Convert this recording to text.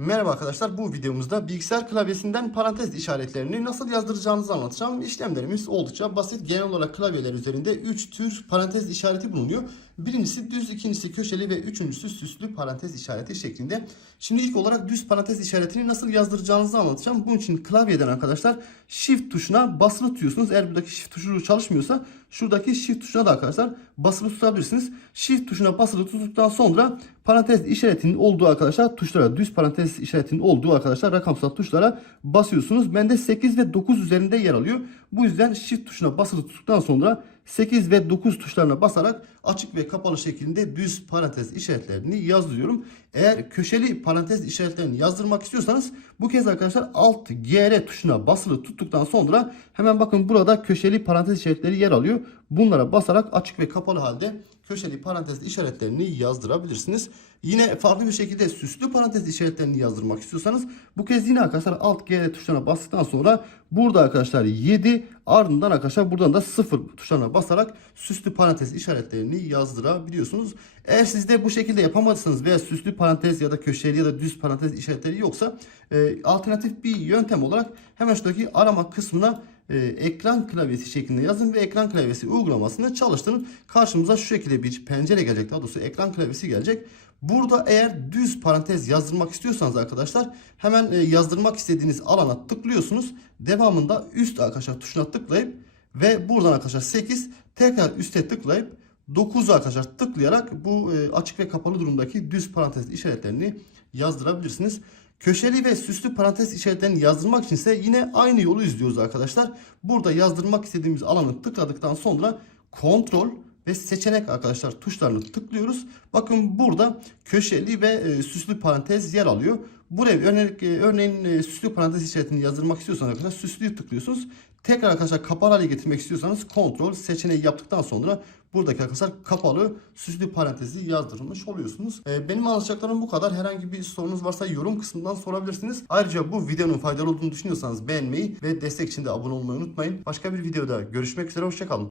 Merhaba arkadaşlar bu videomuzda bilgisayar klavyesinden parantez işaretlerini nasıl yazdıracağınızı anlatacağım. İşlemlerimiz oldukça basit. Genel olarak klavyeler üzerinde 3 tür parantez işareti bulunuyor. Birincisi düz, ikincisi köşeli ve üçüncüsü süslü parantez işareti şeklinde. Şimdi ilk olarak düz parantez işaretini nasıl yazdıracağınızı anlatacağım. Bunun için klavyeden arkadaşlar shift tuşuna basılı tutuyorsunuz. Eğer buradaki shift tuşu çalışmıyorsa şuradaki shift tuşuna da arkadaşlar basılı tutabilirsiniz. Shift tuşuna basılı tuttuktan sonra parantez işaretinin olduğu arkadaşlar tuşlara düz parantez işaretinin olduğu arkadaşlar rakamsal tuşlara basıyorsunuz. Bende 8 ve 9 üzerinde yer alıyor. Bu yüzden shift tuşuna basılı tuttuktan sonra 8 ve 9 tuşlarına basarak açık ve kapalı şeklinde düz parantez işaretlerini yazdırıyorum. Eğer köşeli parantez işaretlerini yazdırmak istiyorsanız bu kez arkadaşlar alt GR tuşuna basılı tuttuktan sonra hemen bakın burada köşeli parantez işaretleri yer alıyor. Bunlara basarak açık ve kapalı halde köşeli parantez işaretlerini yazdırabilirsiniz. Yine farklı bir şekilde süslü parantez işaretlerini yazdırmak istiyorsanız bu kez yine arkadaşlar alt GR tuşlarına bastıktan sonra burada arkadaşlar 7 ardından arkadaşlar buradan da 0 tuşlarına basarak süslü parantez işaretlerini yazdırabiliyorsunuz. Eğer siz de bu şekilde yapamadıysanız veya süslü parantez ya da köşeli ya da düz parantez işaretleri yoksa e, alternatif bir yöntem olarak hemen şuradaki arama kısmına e, ekran klavyesi şeklinde yazın ve ekran klavyesi uygulamasını çalıştırın. Karşımıza şu şekilde bir pencere gelecek. Daha doğrusu ekran klavyesi gelecek. Burada eğer düz parantez yazdırmak istiyorsanız arkadaşlar hemen e, yazdırmak istediğiniz alana tıklıyorsunuz. Devamında üst arkadaşlar tuşuna tıklayıp ve buradan arkadaşlar 8 tekrar üste tıklayıp 9'u arkadaşlar tıklayarak bu e, açık ve kapalı durumdaki düz parantez işaretlerini yazdırabilirsiniz. Köşeli ve süslü parantez işaretlerini yazdırmak için ise yine aynı yolu izliyoruz arkadaşlar. Burada yazdırmak istediğimiz alanı tıkladıktan sonra kontrol ve seçenek arkadaşlar tuşlarını tıklıyoruz. Bakın burada köşeli ve e, süslü parantez yer alıyor. Buraya örneğin, örneğin e, süslü parantez işaretini yazdırmak istiyorsanız arkadaşlar süslüyü tıklıyorsunuz. Tekrar arkadaşlar kapalı hale getirmek istiyorsanız kontrol seçeneği yaptıktan sonra buradaki arkadaşlar kapalı süslü parantezi yazdırmış oluyorsunuz. Ee, benim anlatacaklarım bu kadar. Herhangi bir sorunuz varsa yorum kısmından sorabilirsiniz. Ayrıca bu videonun faydalı olduğunu düşünüyorsanız beğenmeyi ve destek için de abone olmayı unutmayın. Başka bir videoda görüşmek üzere. Hoşçakalın.